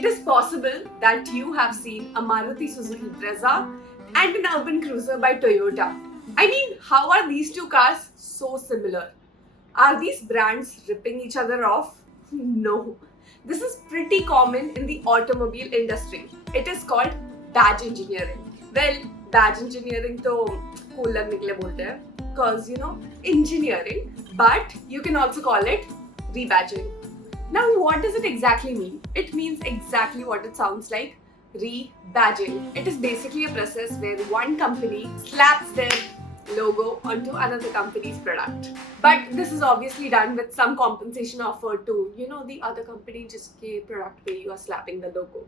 It is possible that you have seen a Maruti Suzuki Brezza and an urban cruiser by Toyota. I mean, how are these two cars so similar? Are these brands ripping each other off? No. This is pretty common in the automobile industry. It is called badge engineering. Well, badge engineering तो cool लगने के लिए बोलते हैं, cause you know engineering, but you can also call it rebadging. Now, what does it exactly mean? It means exactly what it sounds like. Rebadging. It is basically a process where one company slaps their logo onto another company's product. But this is obviously done with some compensation offered to, the other company jiske product pe you are slapping the logo.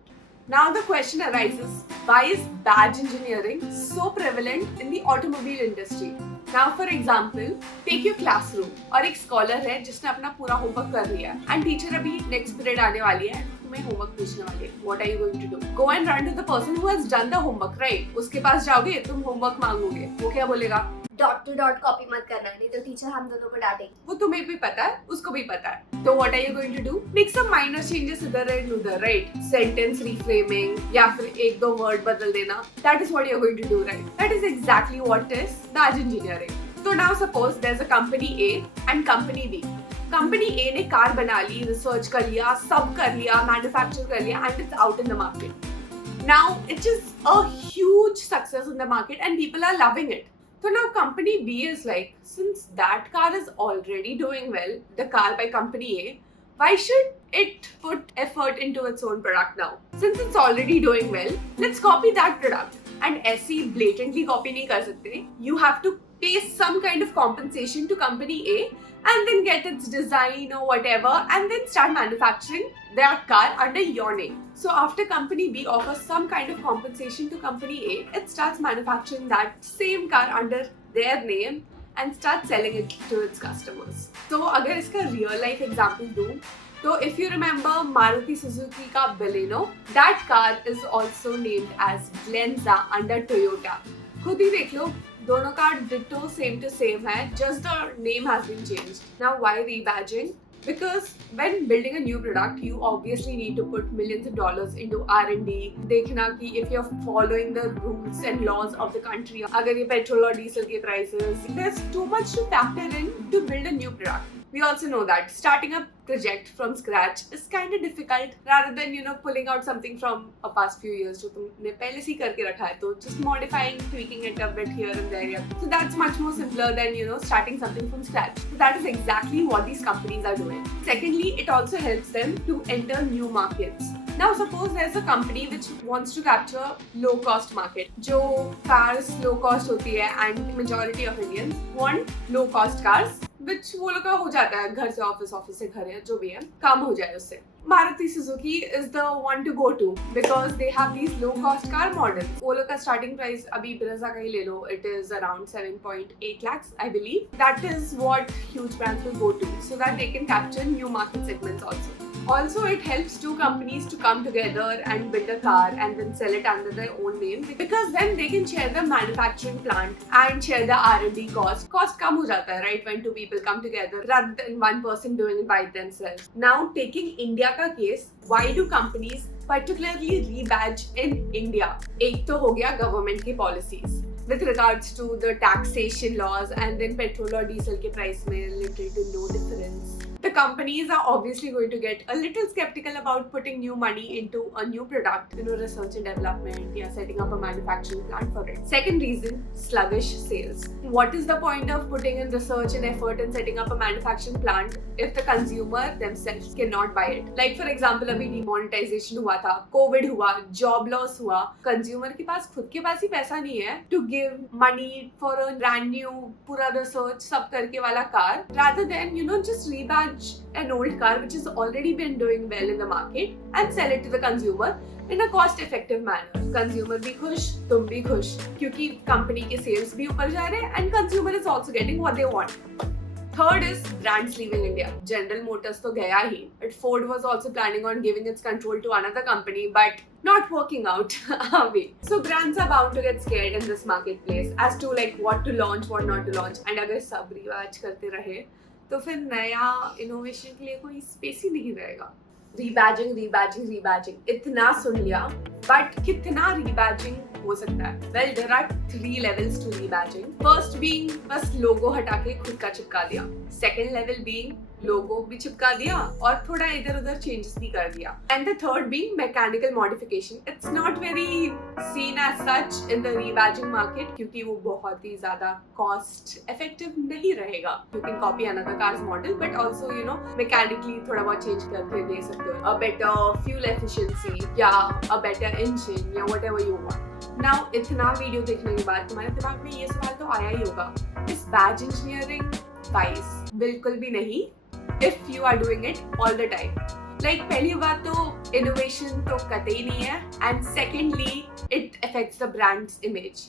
Now the question arises, why is badge engineering so prevalent in the automobile industry? Now for example, take your classroom और एक scholar है जिसने अपना पूरा homework कर लिया है and teacher अभी next period आने वाली है तुम्हें homework पूछने वाली है. What are you going to do? Go and run to the person who has done the homework, right? उसके पास जाओगे तुम homework मांगोगे, वो क्या बोलेगा? डॉट टू डॉट कॉपी मत करना, नहीं तो टीचर हम दोनों को डांटेगी. वो तुम्हें भी पता है, उसको भी पता है. तो what are you going to do? Make some minor changes इधर and उधर, right? Sentence reframing या फिर एक दो word बदल देना. That is what you're going to do, right? That is exactly what is badge engineering. So now suppose there's a company A and company B. Company A ने car बना ली, research कर लिया, सब कर लिया, manufacture कर लिया and it's out in the market. Now it is a huge success in the market and people are loving it. So now company B is like, since that car is already doing well, the car by company A, why should it put effort into its own product now? Since it's already doing well, let's copy that product. And ऐसी blatantly copy नहीं कर सकते. You have to pay some kind of compensation to company A and then get its design or whatever and then start manufacturing their car under your name. So after company B offers some kind of compensation to company A, it starts manufacturing that same car under their name and starts selling it to its customers. So अगर इसका real life example दूँ, so if you remember Maruti Suzuki का Baleno, that car is also named as Brezza under Toyota. खुद ही देख लो, दोनों car ditto same to same है, just the name has been changed. Now why rebadging? Because when building a new product, you obviously need to put millions of dollars into R&D. देखना कि if you're following the rules and laws of the country, अगर ये petrol और diesel के prices, there's too much to factor in to build a new product. We also know that starting a project from scratch is kind of difficult rather than pulling out something from a past few years जो तुमने पहले से ही करके रखा है, तो just modifying, tweaking it a bit here and there. Yeah. So that's much more simpler than starting something from scratch. So that is exactly what these companies are doing. Secondly, it also helps them to enter new markets. Now suppose there's a company which wants to capture low cost market. जो cars low cost होती है and majority of Indians want low cost cars, which वो लोग का हो जाता है, घर से ऑफिस, ऑफिस से घर है, जो भी है काम हो जाए उससे. Maruti Suzuki is the one to go to because they have these low cost car models. वो लोग का starting price अभी Brezza का ही ले लो, it is around 7.8 lakhs I believe. That is what huge brands will go to so that they can capture new market segments also. Also, it helps two companies to come together and build a car and then sell it under their own name because then they can share the manufacturing plant and share the R&D cost. Cost कम हो जाता है, right? When two people come together rather than one person doing it by themselves. Now, taking India का case, why do companies particularly rebadge in India? एक तो हो गया government की policies with regards to the taxation laws and then petrol और diesel के price में little to no difference. The companies are obviously going to get a little skeptical about putting new money into a new product, research and development, setting up a manufacturing plant for it. Second reason, sluggish sales. What is the point of putting in research and effort and setting up a manufacturing plant if the consumer themselves cannot buy it? Like for example, अभी demonetization हुआ था, COVID हुआ, job loss हुआ, consumer के पास खुद के पास ही पैसा नहीं है to give money for a brand new पूरा research सब करके वाला car, rather than just rebadge an old car which has already been doing well in the market and sell it to the consumer in a cost effective manner. Consumer भी खुश, तुम भी खुश, क्योंकि company के sales भी ऊपर जा रहे हैं and consumer is also getting what they want. Third is brands leaving India. General Motors तो गया ही, but Ford was also planning on giving its control to another company, but not working out. So brands are bound to get scared in this marketplace as to like what to launch, what not to launch, and अगर सब रिवाज करते रहे तो फिर नया innovation के लिए कोई स्पेस ही नहीं रहेगा. रीबैजिंग इतना सुन लिया, बट कितना रीबैजिंग हो सकता है? Well, there are 3 levels to rebadging. First being बस लोगो हटा के खुद का चिपका दिया. सेकंड लेवल बीइंग लोगो भी चिपका दिया और थोड़ा इधर उधर चेंजेस भी कर दिया. And the third being mechanical modification. It's not very seen as such in the rebadging market, क्योंकि वो बहुत ही ज्यादा कॉस्ट इफेक्टिव नहीं रहेगा. You can copy another car's model, but also you know mechanically थोड़ा बहुत चेंज करके दे सकते हो. अ बेटर फ्यूल एफिशिएंसी या अ बेटर इंजन या व्हाटएवर यू वांट. नाउ इतना वीडियो देखने के बाद तुम्हारे दिमाग में ये सवाल तो आया ही होगा, इज बैज इंजीनियरिंग वाइज? बिल्कुल भी नहीं, if you are doing it all the time. Like, पहली बात तो innovation तो कतई नहीं है, and secondly it affects the brand's image.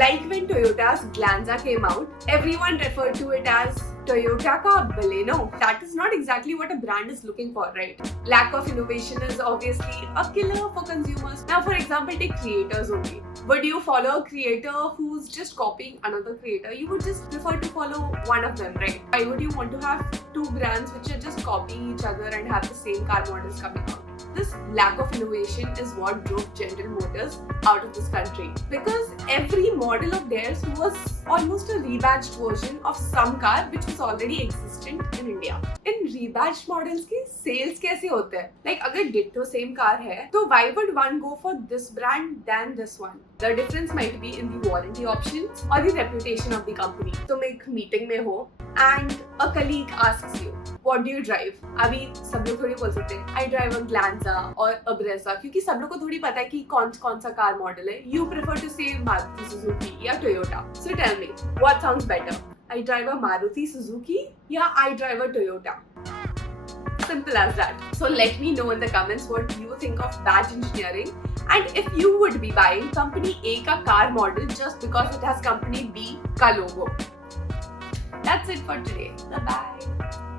Like when Toyota's Glanza came out, everyone referred to it as Toyota ka Baleno. That is not exactly what a brand is looking for, right? Lack of innovation is obviously a killer for consumers. Now, for example, take creators only. Would you follow a creator who's just copying another creator? You would just prefer to follow one of them, right? Why would you want to have two brands which are just copying each other and have the same car models coming out? This lack of innovation is what drove General Motors out of this country, because every model of theirs was almost a rebadged version of some car which was already existent in India. In rebadged models की sales कैसे होते हैं? Like, अगर ditto same car है, तो why would one go for this brand than this one? The difference might be in the warranty options or the reputation of the company. तुम एक meeting में हो and a colleague asks you, what do you drive? अभी सब लोग थोड़ी बोल सकते हैं I drive a Glanza or a Brezza, क्योंकि सब लोग को थोड़ी पता है कि कौन सा कार मॉडल है. You prefer to say Maruti Suzuki या Toyota. So tell me, what sounds better? I drive a Maruti Suzuki या I drive a Toyota. Simple as that. So let me know in the comments what you think of badge engineering, and if you would be buying company A ka car model just because it has company B ka logo. That's it for today. Bye bye.